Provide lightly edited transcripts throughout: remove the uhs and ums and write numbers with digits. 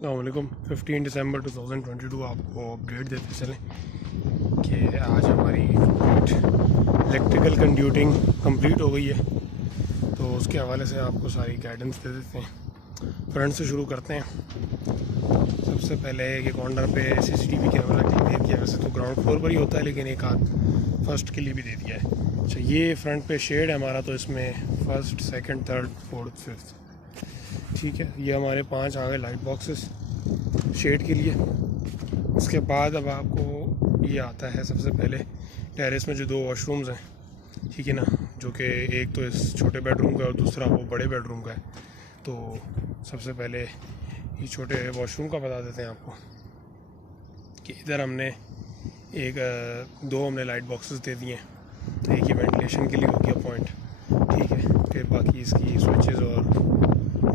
अस्सलामुअलैकुम। 15 दिसंबर 2022 आपको अपडेट देते चलें कि आज हमारी इलेक्ट्रिकल कंड्यूटिंग कंप्लीट हो गई है, तो उसके हवाले से आपको सारी गाइडेंस दे देते हैं। फ्रंट से शुरू करते हैं। सबसे पहले कि कॉर्नर पे सीसीटीवी कैमरा दे दिया, वैसे तो ग्राउंड फ्लोर पर ही होता है लेकिन एक आध फर्स्ट के लिए भी दे दिया है। अच्छा, ये फ्रंट पे शेड है हमारा, तो इसमें first, second, third, fourth, fifth, ठीक है। ये हमारे 5 आ गए लाइट बॉक्सेस शेड के लिए। उसके बाद अब आपको ये आता है सबसे पहले टेरेस में जो 2 वॉशरूम्स हैं, ठीक है ना, जो कि एक तो इस छोटे बेडरूम का और दूसरा वो बड़े बेडरूम का है। तो सबसे पहले ये छोटे वॉशरूम का बता देते हैं आपको कि इधर हमने दो हमने लाइट बॉक्सेस दे दिए हैं। एक ही वेंटिलेशन के लिए हो गया पॉइंट, ठीक है। फिर बाकी इसकी स्विचेस और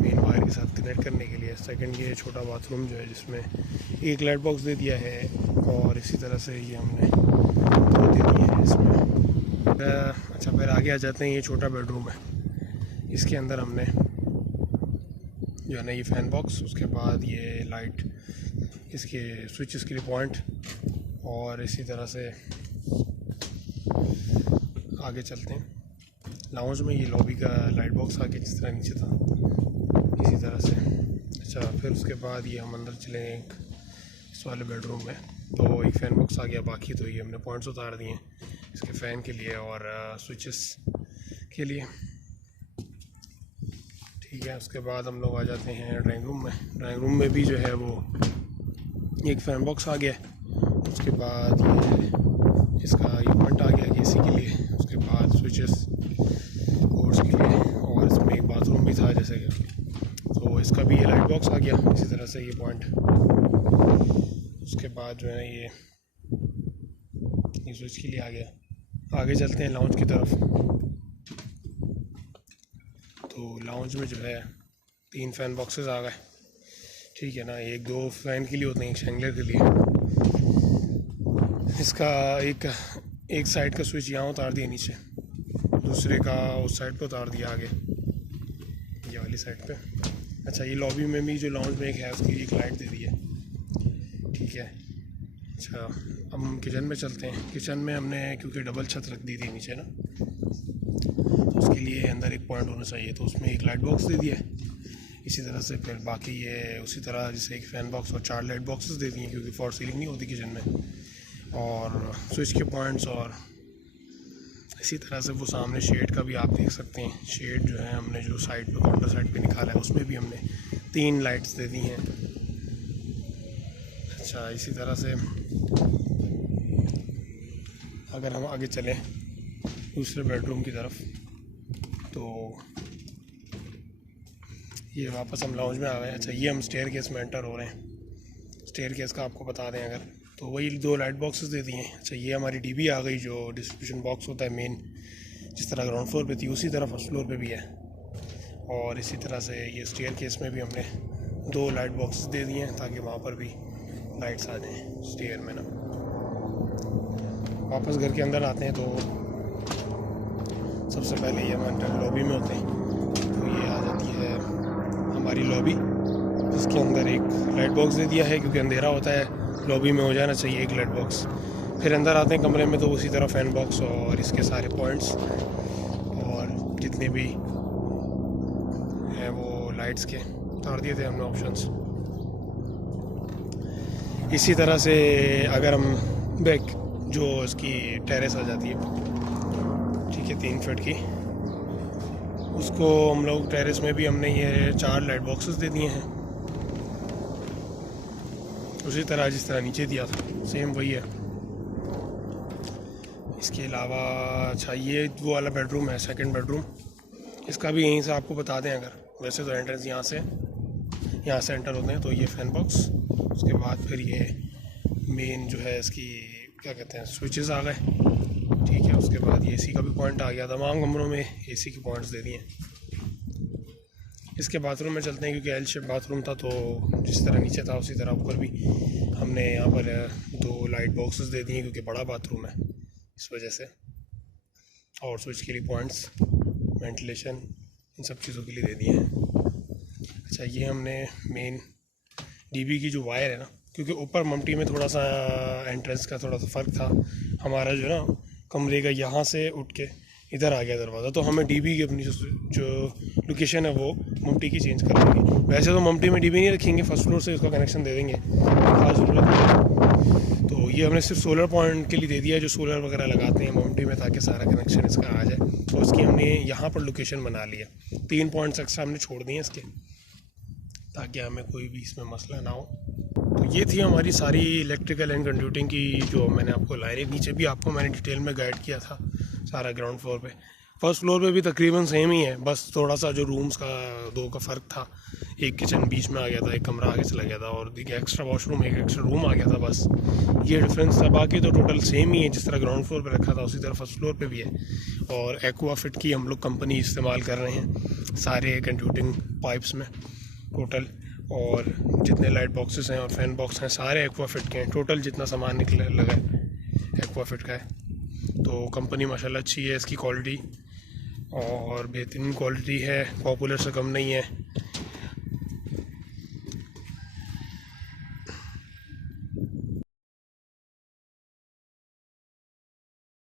मेन वायर के साथ कनेक्ट करने के लिए। सेकंड, ये छोटा बाथरूम जो है जिसमें एक लाइट बॉक्स दे दिया है, और इसी तरह से ये हमने 2 दे दिए हैं इसमें। अच्छा, फिर आगे आ जाते हैं। ये छोटा बेडरूम है, इसके अंदर हमने जो है ना ये फ़ैन बॉक्स, उसके बाद ये लाइट, इसके स्विचेस के लिए पॉइंट, और इसी तरह से आगे चलते हैं। लाउंज में ये लॉबी का लाइट बॉक्स आगे जिस तरह नीचे था इसी तरह से। अच्छा, फिर उसके बाद ये हम अंदर चले एक इस वाले बेडरूम में, तो एक फ़ैन बॉक्स आ गया। बाकी तो ये हमने पॉइंट्स उतार दिए इसके फ़ैन के लिए और स्विचेस के लिए, ठीक है। उसके बाद हम लोग आ जाते हैं ड्राइंग रूम में। ड्राइंग रूम में भी जो है वो एक फ़ैन बॉक्स आ गया। उसके बाद ये इसका ये पॉइंट आ गया एसी के लिए। उसके बाद स्विचेस बोर्ड्स के लिए, और इसमें एक बाथरूम भी था जैसे कि, तो इसका भी ये लाइट बॉक्स आ गया इसी तरह से ये पॉइंट। उसके बाद जो है ये स्विच के लिए आ गया। आगे चलते हैं लाउंज की तरफ। तो लाउंज में जो है 3 फ़ैन बॉक्सेस आ गए, ठीक है ना। एक 2 फ़ैन के लिए होते हैं, एक शैंगलर के लिए। इसका एक साइड का स्विच यहाँ उतार दिया नीचे, दूसरे का उस साइड पे उतार दिया आगे ये वाली साइड पे। अच्छा, ये लॉबी में भी जो लाउंज में एक है उसकी एक लाइट दे दी है, ठीक है। अच्छा, अब हम किचन में चलते हैं। किचन में हमने क्योंकि डबल छत रख दी थी नीचे ना, तो उसके लिए अंदर एक पॉइंट होना चाहिए, तो उसमें एक लाइट बॉक्स दे दिया है इसी तरह से। फिर बाकी ये उसी तरह जैसे एक फ़ैन बॉक्स और 4 लाइट बॉक्सेस दे दिए क्योंकि फॉर सीलिंग नहीं होती किचन में, और स्विच के पॉइंट्स। और इसी तरह से वो सामने शेड का भी आप देख सकते हैं। शेड जो है हमने जो साइड पे काउंटर साइड पे निकाला है उसमें भी हमने 3 लाइट्स दे दी हैं। अच्छा, इसी तरह से अगर हम आगे चलें दूसरे बेडरूम की तरफ, तो ये वापस हम लाउंज में आ गए। अच्छा, ये हम स्टेयर केस में एंटर हो रहे हैं। स्टेयर केस का आपको बता दें अगर, तो वही 2 लाइट बॉक्सेस दे दिए हैं। अच्छा, ये हमारी डीबी आ गई जो डिस्ट्रीब्यूशन बॉक्स होता है मेन, जिस तरह ग्राउंड फ्लोर पे थी उसी तरह फर्स्ट फ्लोर पे भी है। और इसी तरह से ये स्टेयर केस में भी हमने 2 लाइट बॉक्सेस दे दिए हैं ताकि वहाँ पर भी लाइट्स आ जाएँ स्टेयर में ना। वापस घर के अंदर आते हैं तो सबसे पहले ये हम अंदर लॉबी में होते हैं, तो ये आ जाती है हमारी लॉबी, जिसके अंदर एक लाइट बॉक्स दे दिया है क्योंकि अंधेरा होता है, लॉबी में हो जाना चाहिए एक लाइट बॉक्स। फिर अंदर आते हैं कमरे में तो उसी तरह फ़ैन बॉक्स और इसके सारे पॉइंट्स और जितने भी हैं वो लाइट्स के उतार दिए थे हमने ऑप्शंस। इसी तरह से अगर हम बैक जो इसकी टेरेस आ जाती है, ठीक है, 3 फीट की, उसको हम लोग टेरेस में भी हमने ये 4 लाइट बॉक्सेस दे दिए हैं उसी तरह जिस तरह नीचे दिया था, सेम वही है। इसके अलावा अच्छा, ये वो वाला बेडरूम है सेकंड बेडरूम, इसका भी यहीं से आपको बता दें अगर, वैसे तो एंट्रेंस यहाँ से एंटर होते हैं। तो ये फ़ैन बॉक्स, उसके बाद फिर ये मेन जो है इसकी क्या कहते हैं स्विचेस आ गए, ठीक है। उसके बाद ये एसी का भी पॉइंट आ गया। तमाम कमरों में एसी के पॉइंट्स दे दिए। इसके बाथरूम में चलते हैं क्योंकि एल शेप बाथरूम था, तो जिस तरह नीचे था उसी तरह ऊपर भी हमने यहाँ पर 2 लाइट बॉक्सेस दे दिए क्योंकि बड़ा बाथरूम है इस वजह से, और स्विच के लिए पॉइंट्स, वेंटिलेशन, इन सब चीज़ों के लिए दे दिए हैं। अच्छा, ये हमने मेन डीबी की जो वायर है ना, क्योंकि ऊपर ममटी में थोड़ा सा एंट्रेंस का थोड़ा सा फ़र्क था, हमारा जो ना कमरे का यहाँ से उठ के इधर आ गया दरवाज़ा, तो हमें डीबी की अपनी जो लोकेशन है वो ममटी की चेंज कर देंगे। वैसे तो ममटी में डीबी नहीं रखेंगे, फर्स्ट फ्लोर से उसका कनेक्शन दे देंगे, खास ज़रूरत नहीं। तो ये हमने सिर्फ सोलर पॉइंट के लिए दे दिया, जो सोलर वगैरह लगाते हैं ममटी में, ताकि सारा कनेक्शन इसका आ जाए। तो उसकी हमने यहाँ पर लोकेशन बना लिया, 3 पॉइंट्स एक्स्ट्रा हमने छोड़ दिए इसके, ताकि हमें कोई भी इसमें मसला ना हो। तो ये थी हमारी सारी इलेक्ट्रिकल एंड कंप्यूटिंग की जो मैंने आपको लाइनें, नीचे भी आपको मैंने डिटेल में गाइड किया था सारा ग्राउंड फ्लोर पे। फर्स्ट फ्लोर पे भी तकरीबन सेम ही है, बस थोड़ा सा जो रूम्स का 2 का फ़र्क था, एक किचन बीच में आ गया था, एक कमरा आगे चला गया था, और एक एक्स्ट्रा वॉशरूम, एक एक्स्ट्रा रूम आ गया था, बस ये डिफरेंस था। बाकी तो टोटल सेम ही है, जिस तरह ग्राउंड फ्लोर पे रखा था उसी तरह फर्स्ट फ्लोर पे भी है। और एक्वाफिट की हम लोग कंपनी इस्तेमाल कर रहे हैं सारे कंप्यूटिंग पाइप्स में टोटल, और जितने लाइट बॉक्सेस हैं और फैन बॉक्स हैं सारे एक्वाफिट के हैं। टोटल जितना सामान निकले लगा एक्वाफिट का है। तो कंपनी माशाल्लाह अच्छी है, इसकी क्वालिटी और बेहतरीन क्वालिटी है, पॉपुलर से कम नहीं है।